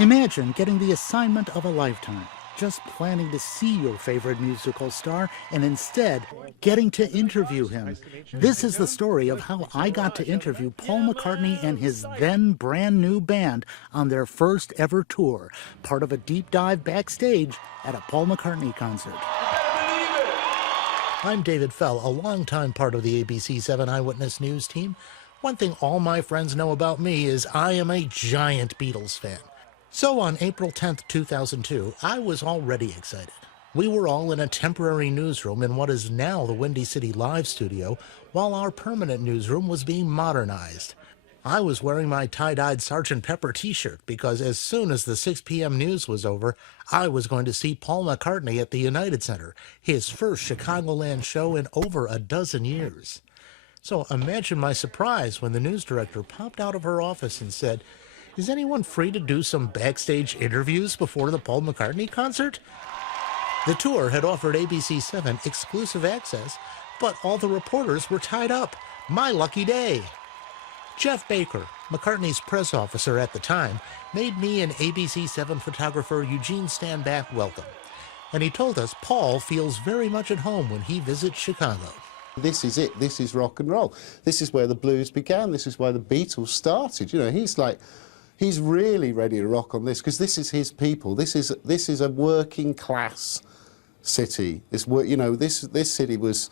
Imagine getting the assignment of a lifetime, just planning to see your favorite musical star and instead getting to interview him. This is the story of how I got to interview Paul McCartney and his then brand new band on their first ever tour, part of a deep dive backstage at a Paul McCartney concert. I'm David Fell, a longtime part of the ABC 7 Eyewitness News team. One thing all my friends know about me is I am a giant Beatles fan. So on April 10th, 2002, I was already excited. We were all in a temporary newsroom in what is now the Windy City Live studio, while our permanent newsroom was being modernized. I was wearing my tie-dyed Sgt. Pepper t-shirt because as soon as the 6 p.m. news was over, I was going to see Paul McCartney at the United Center, his first Chicagoland show in over a dozen years. So imagine my surprise when the news director popped out of her office and said, "Is anyone free to do some backstage interviews before the Paul McCartney concert?" The tour had offered ABC 7 exclusive access, but all the reporters were tied up. My lucky day. Geoff Baker, McCartney's press officer at the time, made me and ABC 7 photographer Eugene Standback welcome. And he told us Paul feels very much at home when he visits Chicago. This is it. This is rock and roll. This is where the blues began. This is where the Beatles started. You know, he's really ready to rock on this because this is his people. This is a working class city. This city was,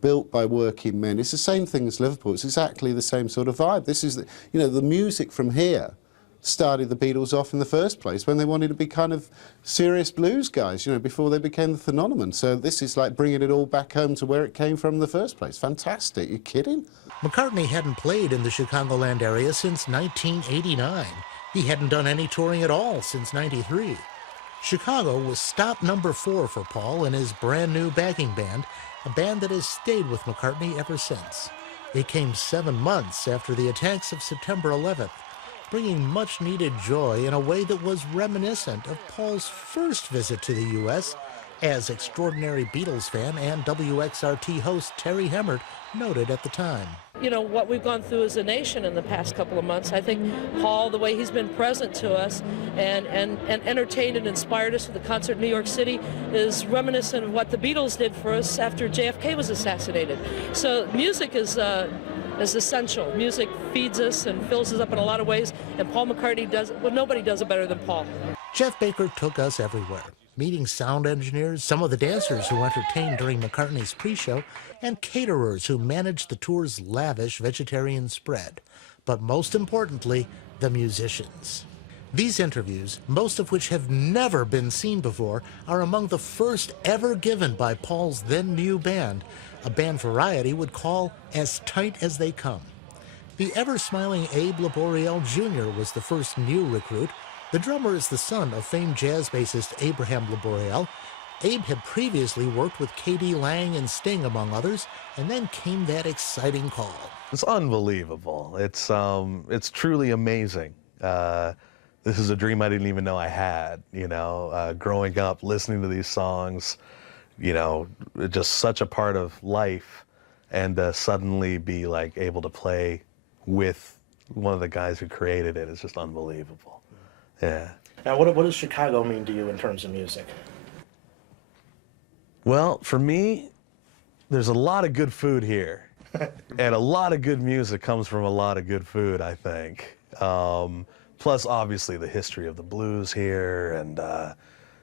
built by working men. It's the same thing as Liverpool. It's exactly the same sort of vibe. This is, the music from here started the Beatles off in the first place when they wanted to be kind of serious blues guys, before they became the phenomenon. So this is like bringing it all back home to where it came from in the first place. Fantastic. You kidding? McCartney hadn't played in the Chicagoland area since 1989. He hadn't done any touring at all since '93. Chicago was stop number 4 for Paul and his brand new backing band, a band that has stayed with McCartney ever since. It came 7 months after the attacks of September 11th, bringing much-needed joy in a way that was reminiscent of Paul's first visit to the U.S., as extraordinary Beatles fan and WXRT host Terri Hemmert noted at the time. What we've gone through as a nation in the past couple of months, I think Paul, the way he's been present to us and entertained and inspired us with the concert in New York City is reminiscent of what the Beatles did for us after JFK was assassinated. So music is essential. Music feeds us and fills us up in a lot of ways, and Paul McCartney nobody does it better than Paul. Geoff Baker took us everywhere, meeting sound engineers, some of the dancers who entertained during McCartney's pre-show, and caterers who managed the tour's lavish vegetarian spread. But most importantly, the musicians. These interviews, most of which have never been seen before, are among the first ever given by Paul's then new band, a band Variety would call as tight as they come. The ever-smiling Abe Laboriel Jr. was the first new recruit. The drummer is the son of famed jazz bassist Abraham Laboriel. Abe had previously worked with K.D. Lang and Sting, among others, and then came that exciting call. It's unbelievable. It's truly amazing. This is a dream I didn't even know I had, growing up, listening to these songs, just such a part of life, and suddenly be able to play with one of the guys who created it is just unbelievable. Yeah. Now, what does Chicago mean to you in terms of music? Well, for me, there's a lot of good food here. And a lot of good music comes from a lot of good food, I think. Plus, obviously, the history of the blues here, and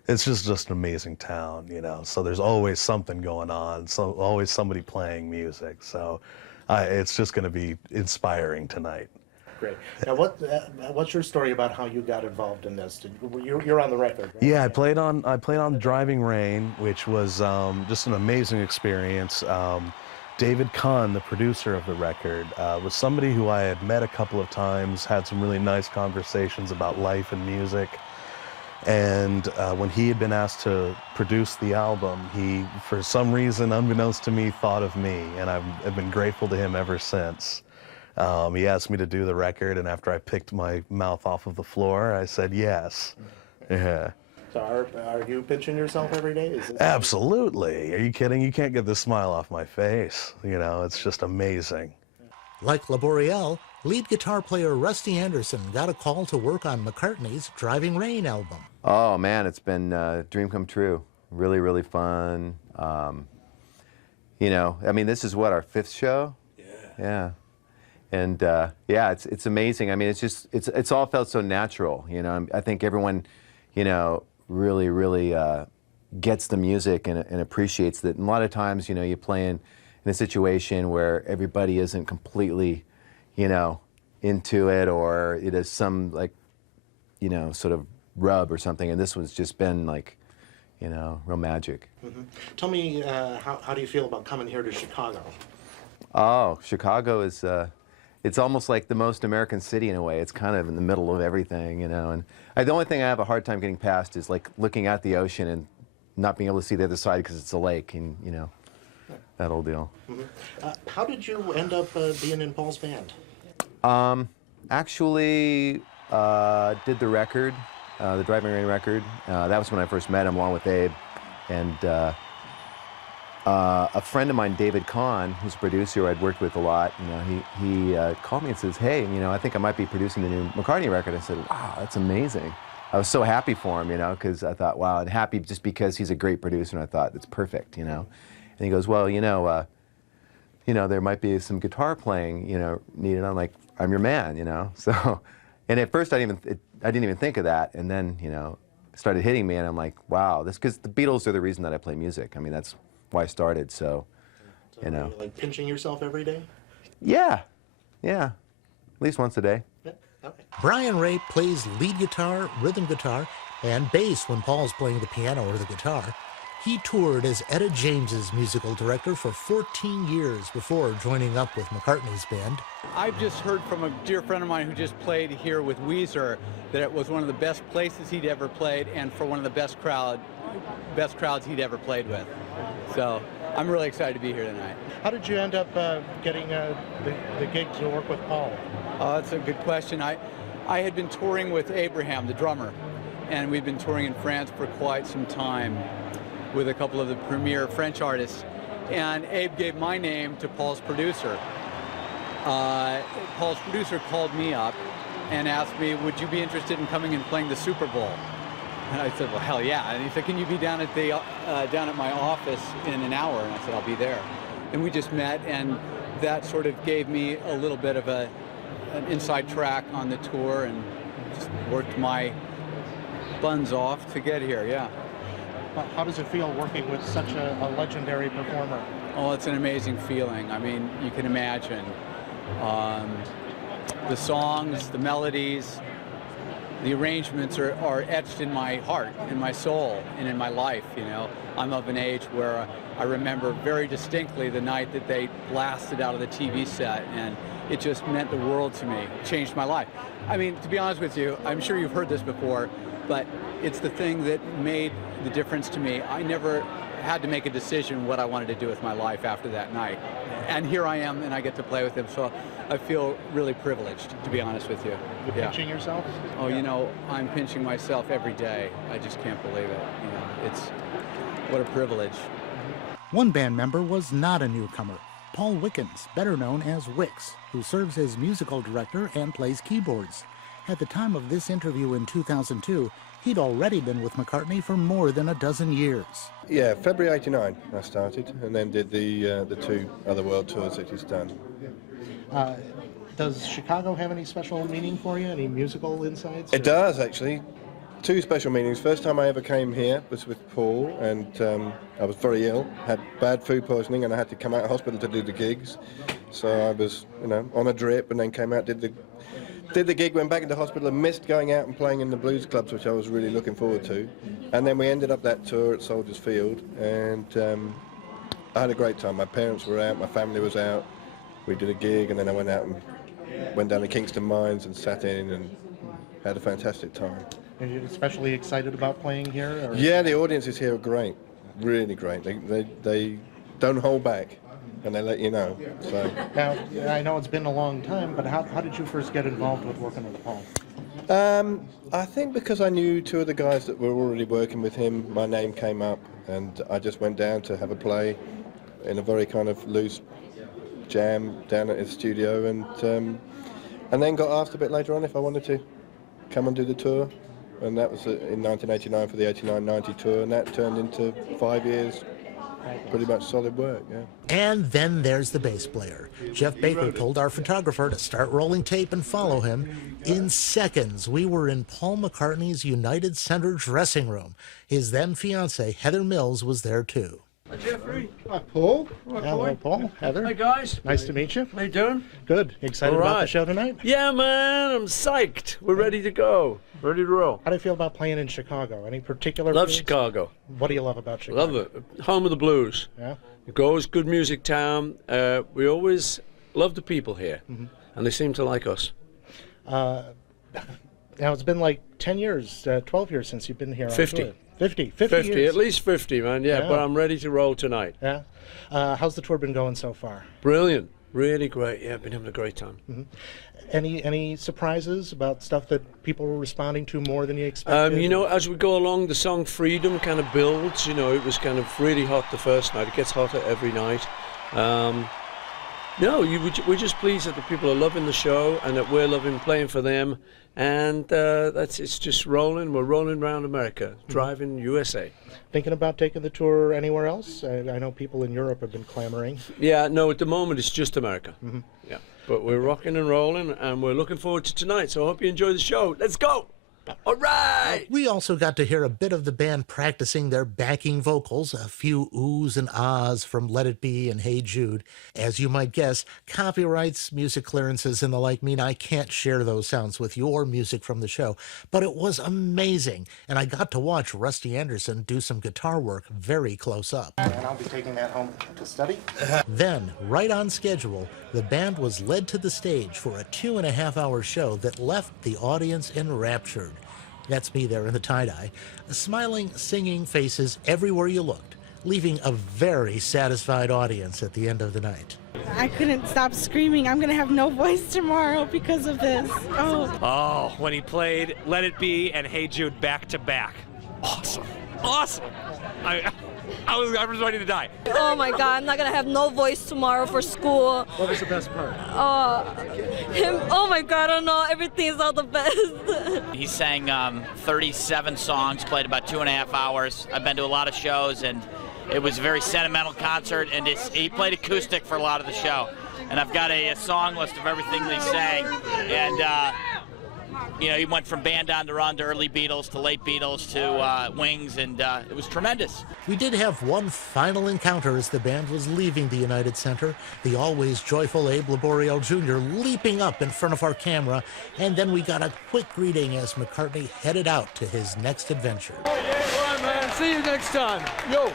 it's just an amazing town, So there's always something going on, so always somebody playing music. So it's just going to be inspiring tonight. Great. Now, what's your story about how you got involved in this? You're on the record, right? Yeah, I played on Driving Rain, which was just an amazing experience. David Kahn, the producer of the record, was somebody who I had met a couple of times, had some really nice conversations about life and music. And when he had been asked to produce the album, he, for some reason, unbeknownst to me, thought of me, and I've been grateful to him ever since. He asked me to do the record, and after I picked my mouth off of the floor, I said yes. Yeah. So are you pinching yourself every day? Absolutely. Are you kidding? You can't get this smile off my face. It's just amazing. Like Laboriel, lead guitar player Rusty Anderson got a call to work on McCartney's Driving Rain album. Oh man, it's been a dream come true. Really, really fun. You know, I mean, this is what, our 5th show? Yeah. And yeah, it's amazing. I mean, it's all felt so natural. You know, I think everyone, you know, really gets the music and appreciates it. And a lot of times, you know, you play in a situation where everybody isn't completely, you know, into it, or it is some, like, you know, sort of rub or something. And this one's just been like, you know, real magic. Mm-hmm. Tell me, how do you feel about coming here to Chicago? Oh, Chicago is, it's almost like the most American city in a way. It's kind of in the middle of everything, you know. And the only thing I have a hard time getting past is like looking at the ocean and not being able to see the other side because it's a lake, and you know, that whole deal. Mm-hmm. How did you end up being in Paul's band? Actually, did the record, the Driving Rain record. That was when I first met him, along with Abe, and a friend of mine, David Kahn, who's a producer who I'd worked with a lot, you know, he called me and says, hey, you know, I think I might be producing the new McCartney record. I said, wow, that's amazing. I was so happy for him, you know, because I thought, wow, and happy just because he's a great producer, and I thought, it's perfect, you know. And he goes, well, you know, there might be some guitar playing, you know, needed. I'm like, I'm your man, you know. So, and at first I didn't even think of that, and then, you know, it started hitting me, and I'm like, wow, this, because the Beatles are the reason that I play music. I mean, that's why I started. So you know, are you, like, pinching yourself every day? Yeah, at least once a day. Yeah. Okay. Brian Ray plays lead guitar, rhythm guitar, and bass when Paul's playing the piano or the guitar. He toured as Etta James's musical director for 14 years before joining up with McCartney's band. I've just heard from a dear friend of mine who just played here with Weezer that it was one of the best places he'd ever played, and for one of the best crowds he'd ever played with. So I'm really excited to be here tonight. How did you end up getting the gig to work with Paul? Oh, that's a good question. I had been touring with Abraham, the drummer, and we've been touring in France for quite some time with a couple of the premier French artists. And Abe gave my name to Paul's producer. Paul's producer called me up and asked me, would you be interested in coming and playing the Super Bowl? And I said, well, hell yeah. And he said, can you be down at my office in an hour? And I said, I'll be there. And we just met, and that sort of gave me a little bit of an inside track on the tour, and just worked my buns off to get here, yeah. How does it feel working with such a legendary performer? Oh, it's an amazing feeling. I mean, you can imagine. The songs, the melodies, the arrangements are etched in my heart, in my soul, and in my life, you know. I'm of an age where I remember very distinctly the night that they blasted out of the TV set, and it just meant the world to me. It changed my life. I mean, to be honest with you, I'm sure you've heard this before, but it's the thing that made the difference to me. I never had to make a decision what I wanted to do with my life after that night. And here I am, and I get to play with him, so I feel really privileged, to be honest with you. You're pinching yourself? Oh, you know, I'm pinching myself every day. I just can't believe it. You know, it's, what a privilege. One band member was not a newcomer. Paul Wickens, better known as Wicks, who serves as musical director and plays keyboards. At the time of this interview in 2002, he'd already been with McCartney for more than a dozen years. Yeah, February '89 I started, and then did the 2 other world tours that he's done. Does Chicago have any special meaning for you? Any musical insights? It does, actually. 2 special meanings. First time I ever came here was with Paul, and I was very ill, had bad food poisoning, and I had to come out of hospital to do the gigs. So I was, you know, on a drip, and then came out, did the gig, went back into hospital, and missed going out and playing in the blues clubs, which I was really looking forward to. And then we ended up that tour at Soldiers Field, and I had a great time. My parents were out, my family was out. We did a gig, and then I went out and went down to Kingston Mines and sat in and had a fantastic time. And you're especially excited about playing here? Or? Yeah, the audiences here are great, really great. They don't hold back, and they let you know. So now, I know it's been a long time, but how did you first get involved with working with Paul? I think because I knew 2 of the guys that were already working with him, my name came up, and I just went down to have a play in a very kind of loose jam down at his studio, and And then got asked a bit later on if I wanted to come and do the tour. And that was in 1989 for the 89-90 tour, and that turned into 5 years, pretty much solid work, yeah. And then there's the bass player. Geoff Baker told our photographer to start rolling tape and follow him. In seconds, we were in Paul McCartney's United Center dressing room. His then fiancée, Heather Mills, was there too. Hi, Jeffrey. Hi, Paul. Hello, Paul. Heather. Hi, guys. Nice to meet you. How you doing? Good. Excited about the show tonight? Yeah, man. I'm psyched. We're ready to go. Ready to roll. How do you feel about playing in Chicago? Any particular Love feelings? Chicago. What do you love about Chicago? Love it. Home of the blues. Yeah. It goes, good music town. We always love the people here, and they seem to like us. Now, it's been like 10 years, 12 years since you've been here on 50. tour. 50 50, years. at least 50, man. Yeah, Yeah. but I'm ready to roll tonight. Yeah. How's the tour been going so far? Brilliant. Really great. Yeah, been having a great time. Any surprises about stuff that people were responding to more than you expected? You know, as we go along, the song Freedom kind of builds. You know, it was kind of really hot the first night. It gets hotter every night. We're just pleased that the people are loving the show and that we're loving playing for them. And it's just rolling. We're rolling around America, driving USA. Thinking about taking the tour anywhere else? I know people in Europe have been clamoring. Yeah, no, at the moment it's just America. Yeah, but we're rocking and rolling, and we're looking forward to tonight. So I hope you enjoy the show. Let's go! All right! We also got to hear a bit of the band practicing their backing vocals, a few oohs and ahs from Let It Be and Hey Jude. As you might guess, copyrights, music clearances, and the like mean I can't share those sounds with you or music from the show. But it was amazing, and I got to watch Rusty Anderson do some guitar work very close up. And I'll be taking that home to study. Then, right on schedule, the band was led to the stage for a 2.5-hour show that left the audience enraptured. That's me there in the tie-dye. Smiling, singing faces everywhere you looked, leaving a very satisfied audience at the end of the night. I couldn't stop screaming. I'm going to have no voice tomorrow because of this. Oh, when he played Let It Be and Hey Jude back to back. Awesome. Awesome. I was ready to die. Oh my God, I'm not gonna have no voice tomorrow for school. What was the best part? Oh my God, I don't know, everything's all the best. He sang 37 songs, played about 2.5 hours. I've been to a lot of shows, and it was a very sentimental concert, and he played acoustic for a lot of the show. And I've got a song list of everything they sang, and you know, he went from Band on the Run to early Beatles to late Beatles to Wings, and it was tremendous. We did have one final encounter as the band was leaving the United Center, the always joyful Abe Laboriel Jr. leaping up in front of our camera, and then we got a quick greeting as McCartney headed out to his next adventure. All right, man. See you next time. Yo!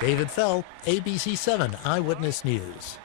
David Fell, ABC 7 Eyewitness News.